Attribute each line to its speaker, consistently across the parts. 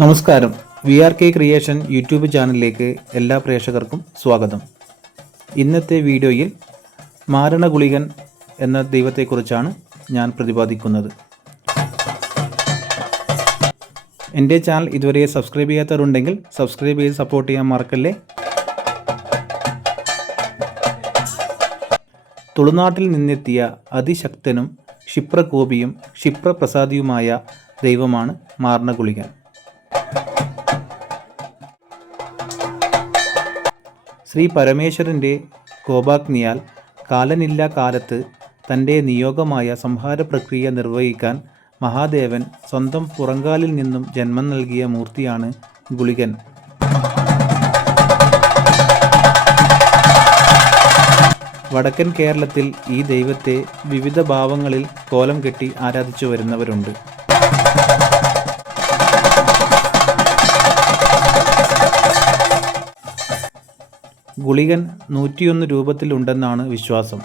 Speaker 1: നമസ്കാരം. V R K creation YouTube ചാനലിലേക്ക് എല്ലാ പ്രേക്ഷകർക്കും സ്വാഗതം. ഇന്നത്തെ വീഡിയോയിൽ മാരണ ഗുളികൻ എന്ന ദൈവത്തെക്കുറിച്ചാണ് ഞാൻ പ്രതിപാദിക്കുന്നത്. എന്റെ ചാനൽ ഇതുവരെ സബ്സ്ക്രൈബ് ചെയ്യാത്തവരുണ്ടെങ്കിൽ സബ്സ്ക്രൈബ് ചെയ്ത് സപ്പോർട്ട് ചെയ്യാൻ മറക്കല്ലേ? തുളുനാട്ടിൽ നിന്നെത്തിയ അതിശക്തനും ക്ഷിപ്രകോപിയും ക്ഷിപ്രപ്രസാദിയുമായ ദൈവമാണ് മാർണഗുളികൻ ശ്രീ പരമേശ്വരന്റെ കോപാഗ്നിയാൽ കാലനില്ല കാലത്ത് തന്റെ നിയോഗമായ സംഹാര പ്രക്രിയ നിർവഹിക്കാൻ മഹാദേവൻ സ്വന്തം പുറങ്കാലിൽ നിന്നും ജന്മം നൽകിയ മൂർത്തിയാണ് ഗുളികൻ. വടക്കൻ കേരളത്തിൽ ഈ ദൈവത്തെ വിവിധ ഭാവങ്ങളിൽ കോലം കെട്ടി ആരാധിച്ചു വരുന്നവരുണ്ട്. ഗുളികൻ നൂറ്റിയൊന്ന് രൂപത്തിലുണ്ടെന്നാണ് വിശ്വാസം.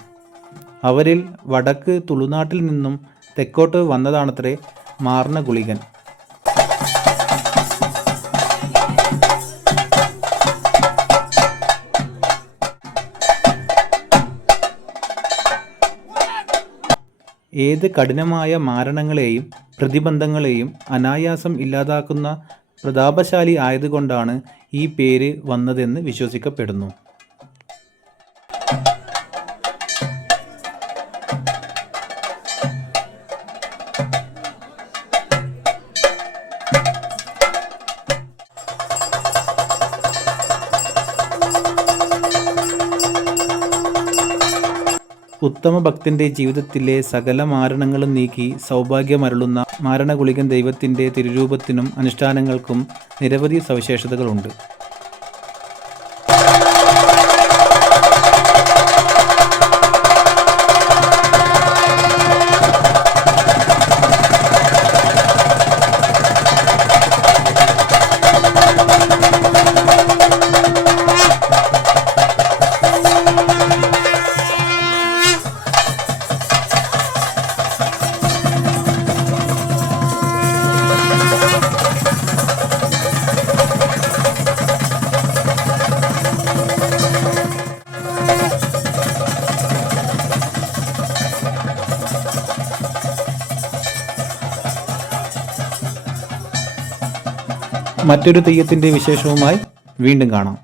Speaker 1: അവരിൽ വടക്ക് തുളുനാട്ടിൽ നിന്നും തെക്കോട്ട് വന്നതാണത്രേ മാർന്ന ഗുളികൻ. ഏത് കഠിനമായ മാരണങ്ങളെയും പ്രതിബന്ധങ്ങളെയും അനായാസം ഇല്ലാതാക്കുന്ന പ്രതാപശാലി ആയതുകൊണ്ടാണ് ഈ പേര് വന്നതെന്ന് വിശ്വസിക്കപ്പെടുന്നു. ഉത്തമ ഭക്തന്റെ ജീവിതത്തിലെ സകല മാരണങ്ങളും നീക്കി സൗഭാഗ്യമരുളുന്ന മാരണഗുളികൻ ദൈവത്തിന്റെ തിരുരൂപത്തിനും അനുഷ്ഠാനങ്ങൾക്കും നിരവധി സവിശേഷതകളുണ്ട്. മറ്റൊരു തെയ്യത്തിന്റെ വിശേഷവുമായി വീണ്ടും കാണാം